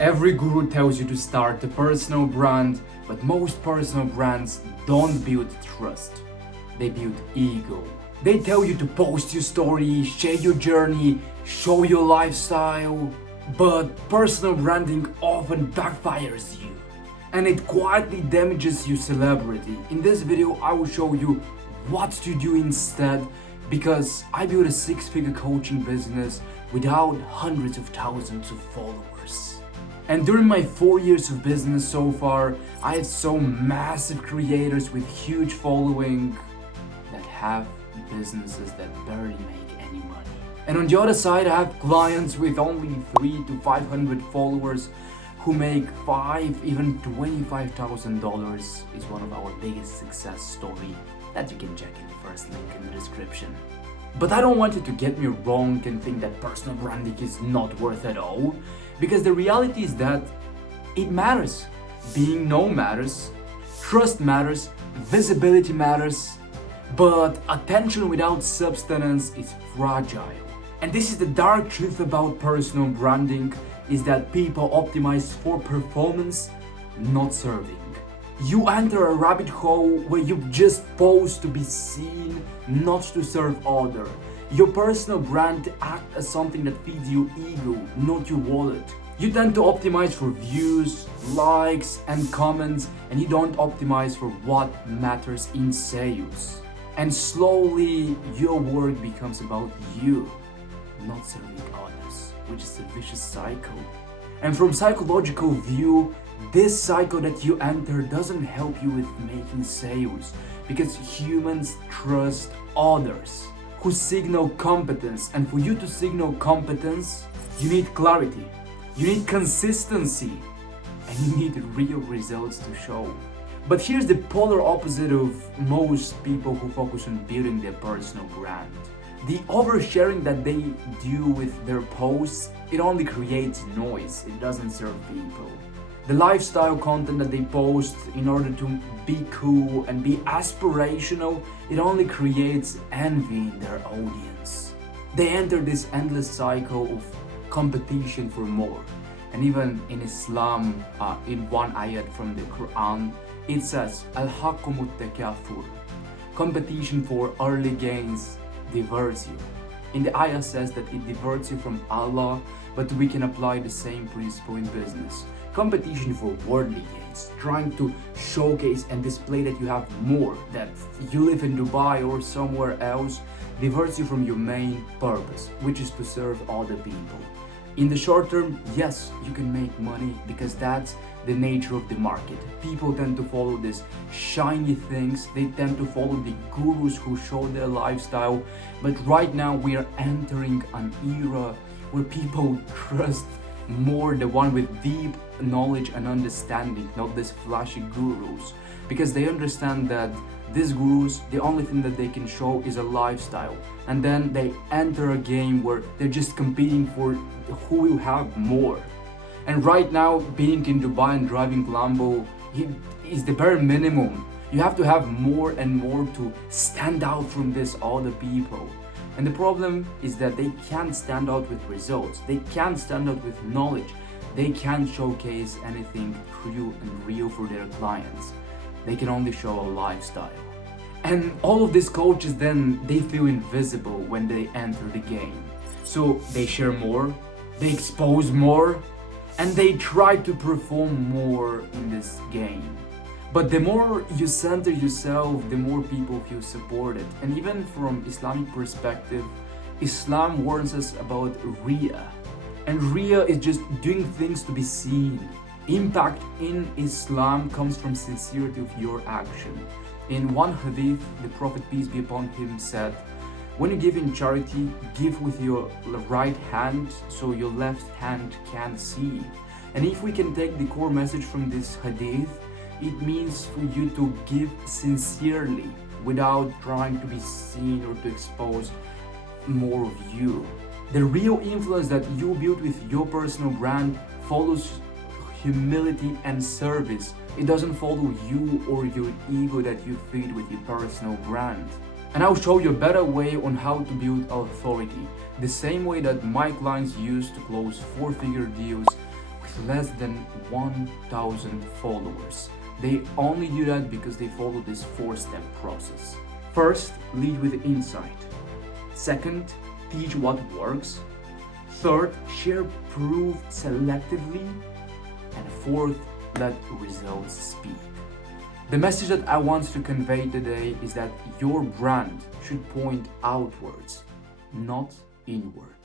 Every guru tells you to start a personal brand, but most personal brands don't build trust. They build ego. They tell you to post your story, share your journey, show your lifestyle, but personal branding often backfires you and it quietly damages your celebrity. In this video, I will show you what to do instead because I built a six-figure coaching business without hundreds of thousands of followers. And during my 4 years of business so far, I have so massive creators with huge following that have businesses that barely make any money. And on the other side, I have clients with only 3 to 500 followers who make $5, even $25,000 is one of our biggest success story that you can check in the first link in the description. But I don't want you to get me wrong and think that personal branding is not worth at all, because the reality is that it matters. Being known matters, trust matters, visibility matters, but attention without substance is fragile. And this is the dark truth about personal branding, is that people optimize for performance, not serving. You enter a rabbit hole where you just post to be seen, not to serve others. Your personal brand acts as something that feeds your ego, not your wallet. You tend to optimize for views, likes, and comments, and you don't optimize for what matters in sales. And slowly, your work becomes about you, not serving others, which is a vicious cycle. And from psychological view, this cycle that you enter doesn't help you with making sales, because humans trust others who signal competence, and for you to signal competence, you need clarity, you need consistency, and you need real results to show. But here's the polar opposite of most people who focus on building their personal brand. The oversharing that they do with their posts, it only creates noise, it doesn't serve people. The lifestyle content that they post in order to be cool and be aspirational, it only creates envy in their audience. They enter this endless cycle of competition for more. And even in Islam, in one ayat from the Quran, it says, Al-Haqqumut Takafur. Competition for early gains diverts you. In the ayah says that it diverts you from Allah, but we can apply the same principle in business. Competition for worldly gains, trying to showcase and display that you have more, that you live in Dubai or somewhere else, diverts you from your main purpose, which is to serve other people. In the short term, yes, you can make money because that's the nature of the market. People tend to follow these shiny things, they tend to follow the gurus who show their lifestyle. But right now we are entering an era where people trust more the one with deep knowledge and understanding, not these flashy gurus, because they understand that these gurus, the only thing that they can show is a lifestyle, and then they enter a game where they're just competing for who will have more. And right now, being in Dubai and driving Lambo is the bare minimum. You have to have more and more to stand out from these other people. And the problem is that they can't stand out with results. They can't stand out with knowledge. They can't showcase anything true and real for their clients. They can only show a lifestyle. And all of these coaches then, they feel invisible when they enter the game. So they share more, they expose more, and they try to perform more in this game. But the more you center yourself, the more people feel supported. And even from Islamic perspective, Islam warns us about Riya. And Riya is just doing things to be seen. Impact in Islam comes from sincerity of your action. In one hadith, the Prophet, peace be upon him, said, when you give in charity, give with your right hand so your left hand can see. And if we can take the core message from this hadith, it means for you to give sincerely without trying to be seen or to expose more of you. The real influence that you build with your personal brand follows humility and service. It doesn't follow you or your ego that you feed with your personal brand. And I'll show you a better way on how to build authority. The same way that my clients use to close 4-figure deals less than 1,000 followers. They only do that because they follow this 4-step process. First, lead with insight. Second, teach what works. Third, share proof selectively. And fourth, let results speak. The message that I want to convey today is that your brand should point outwards, not inward.